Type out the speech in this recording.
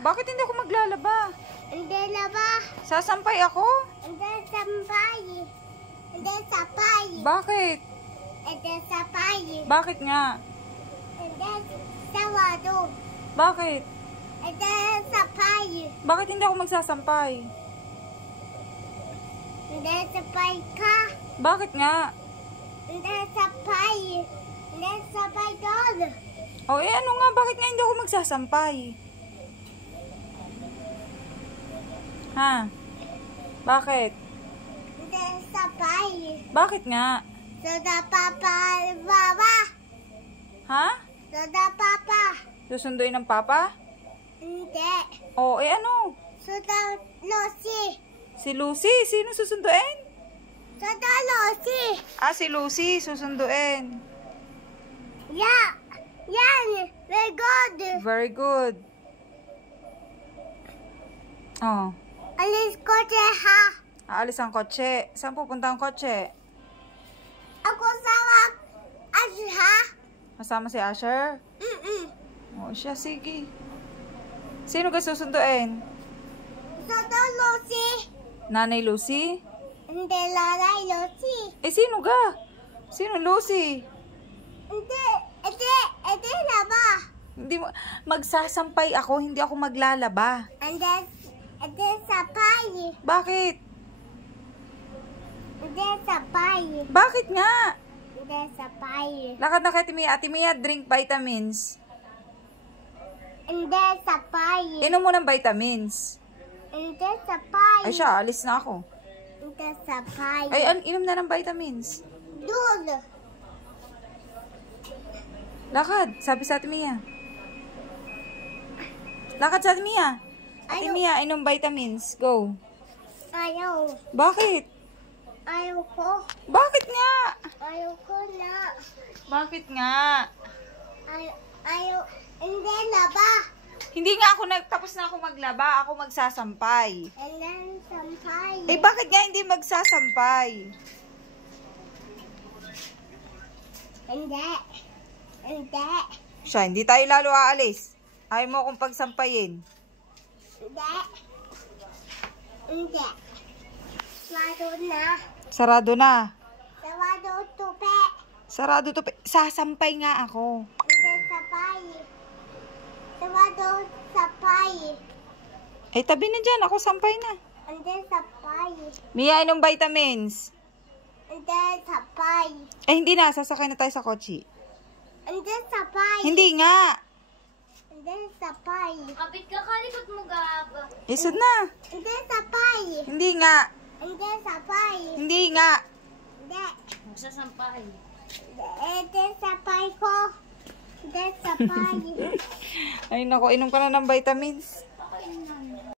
Bakit hindi ako maglalaba? Hindi laba. Sasampay ako? Hindi sampay. Hindi sapay. Bakit? Hindi sapay. Bakit nga? Hindi sawado. Bakit? Hindi sapay. Bakit hindi ako magsasampay? Hindi sapay ka. Bakit nga? Hindi sapay. Hindi sapay doon. O ano nga, bakit nga hindi ako magsasampay? Ha? Bakit? Hindi sapay. Bakit nga? Soda papa baba. Ha? Soda papa. Susunduin ng papa? Hindi. O ano? Soda Lucy. Si Lucy? Sino susunduin? Soda Lucy. Ah, si Lucy susunduin. Yeah. Yan. Very good. Very good. Oh. Alis ko ha. Aalis ang kotse. Saan pupunta ang kotse? Ako sama ha. Kasama si Asher? O siya, sige. Sino ka susunduin? Soda Lucy. Nanay Lucy? Hindi Lalay Lucy. Sino ka? Sino Lucy? Hindi laba. Hindi mo, magsasampay ako, hindi ako maglalaba. Hindi sapay. Bakit? Hindi sapay. Bakit nga? Hindi sapay. Lakad na kay Timia. Ate Mia, drink vitamins. Hindi sapay. Inom mo ng vitamins. Hindi sapay. Ay siya, alis na ako. Hindi sapay. Ay, inom na ng vitamins. Doon. Lakad, sabi sa Ate Mia. Lakad sa Ate Mia. Ate Ayaw. Mia, inom vitamins. Go. Ayaw. Bakit? Ayaw ko. Bakit nga? Ayaw ko na. Bakit nga? Ayaw. Hindi laba. Hindi nga ako tapos na ako maglaba. Ako magsasampay. And then sampay. Bakit nga hindi magsasampay? Hindi. Hindi. Siya, hindi tayo lalo aalis. Ayaw mo akong pagsampayin. Hindi. Hindi. Sarado na. Sarado na. Sarado tupe. Sarado to. Sasampay nga ako. Hindi sapay. Sarado sapay. Tabi na dyan. Ako sampay na. Hindi sapay. Mia, inom vitamins. Hindi sapay. Hindi na. Sasakay na tayo sa kotse. Hindi sapay. Hindi nga. Hindi sapay. Kapit ka kalikot mo, Gab. Isod na. Hindi sapay. Hindi nga. Hindi sapay. Hindi nga. Hindi. Magsasampay. Hindi sapay ko. Hindi sapay. Ay nako, inom ka na ng vitamins.